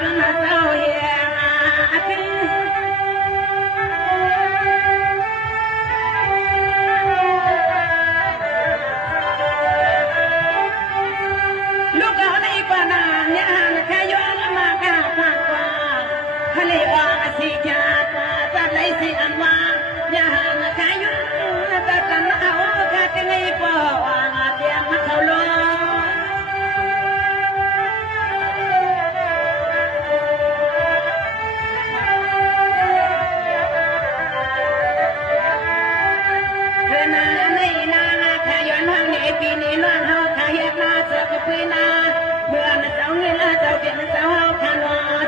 Hãy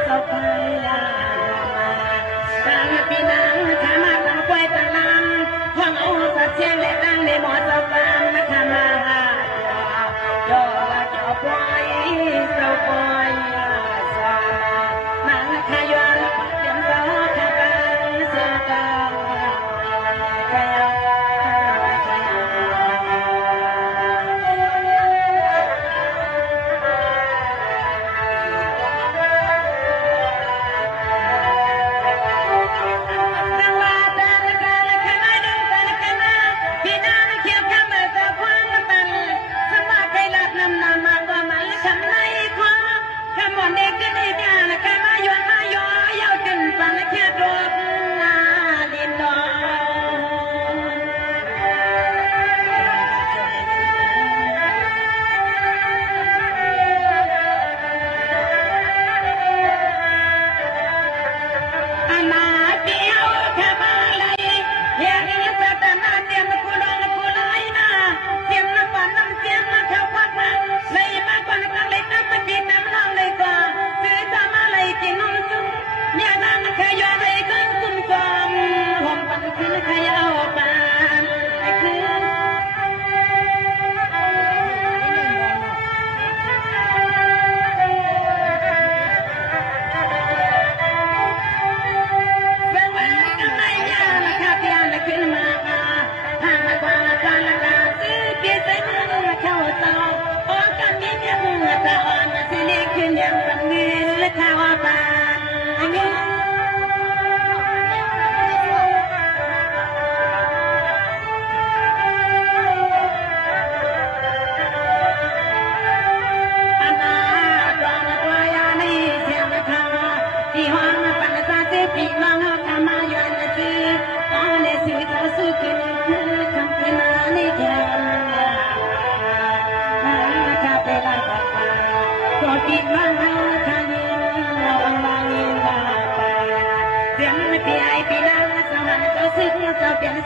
subscribe cho kênh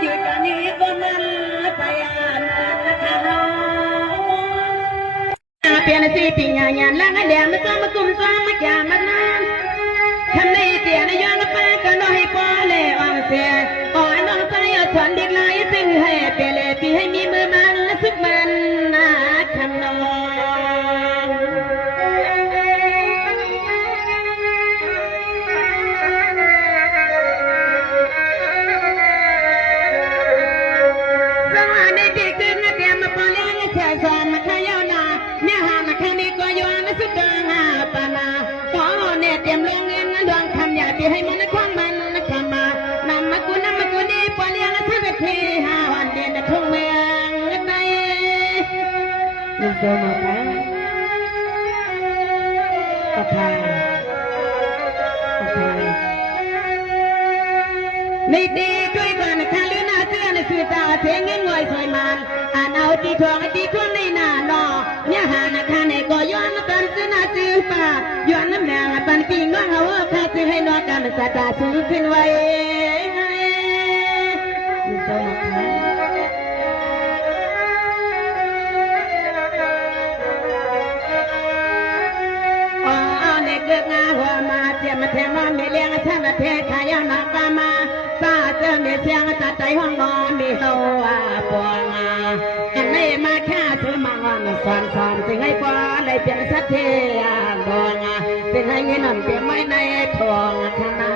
Ghiền Mì Gõ để không bỏ lỡ ที่ให้มันคว้างมันขมานำมากูนี่ปอเลี้ยงทั้งประเทศหาวันเดียนทุ่งเมืองในเจ้ามาไปกระพายนี่ดีด้วยกันข้าลือหน้าเสื้อในสื่อตาเทเงินงอยสวยมันอ่านเอาตีทวงในหน้าหนอเนี่ยหานาคาในก็ย้อนตันซื้อหน้าซื้อป่าย้อนน้ำแดงตันปีงว่าเขาข้าซื้อให้นอกันสตาสูงขึ้นไว้เกิดงาหัวมาเจียมแทงมาไม่เลี้ยงท่านเทขายานักมาซาเจ้าเมียเชียงตัดใจห้องนอนมีเฮาปวงอันนี้มาแค่ถือมังวันสอนสิ่งให้ฟ้าได้เปลี่ยนสัตย์เทียนดวงสิ่งให้เงินนั่นเปลี่ยนไม่ในทองขนา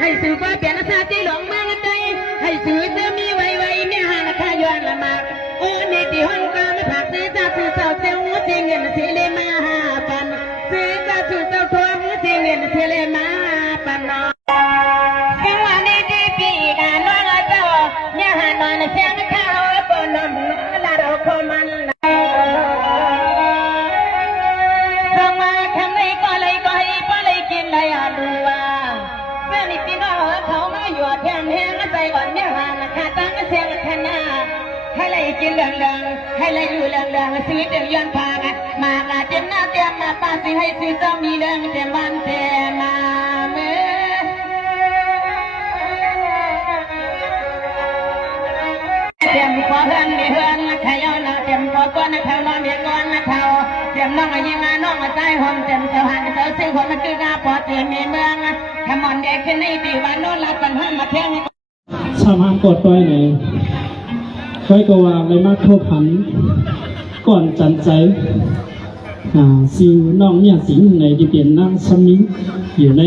ให้สื่อว่าเปลี่ยนชาติหลงเมืองใจให้สื่อจะมีไว้เนี่ยหาราคาย้อนละมากโอ้นี่ที่ห้องกาไม่ผักซื้อจะซื้อเจ้าเจ้าเสียเงินเสียเลยมาปันซื้อจะซื้อเจ้าทวงเสียเงินเสียเลยมาปันนอจังหวะนี้ที่ปีกันน้องเจ้าเนี่ยหานอนเสียงข้าวปนนลาเราคมันจังมาทำไรก็เลยกินได้ดูว่าเมื่อนี่พี่น้องเขามาหยอดแทนแห้งใจอ่อนเนี่ยห่างขาตั้งเสียงขนาให้เลยกินเหลืองให้เลยอยู่เหลืองซื้อเดี๋ยวย้อนพางมากาเจ็บหน้าเตรียมมาป้าสิให้ซื้อเจ้ามีเรื่องเตรียมวันเตรียมมาเมื่อเตรียมขอเพื่อนมีเพื่อนขยอนเตรียมขอก้อนเขาล้อมีก้อนเขาเตรียมน้องยิงน้องใจหอมเตรียมเจ้าหันเจ้าซื้อคนมันคือกาปอเตรียมมีเมืองขมอนเด็กขึ้นในปีวันโน้นรับปัญหามาเที่ยงชาวบ้านกดต้อยไหนต้อยก็ว่าไม่มากโทษผันก่อนจันใจซิวน้องเนี่ยสิงในที่เปลี่ยนนั่งชมิงอยู่ใน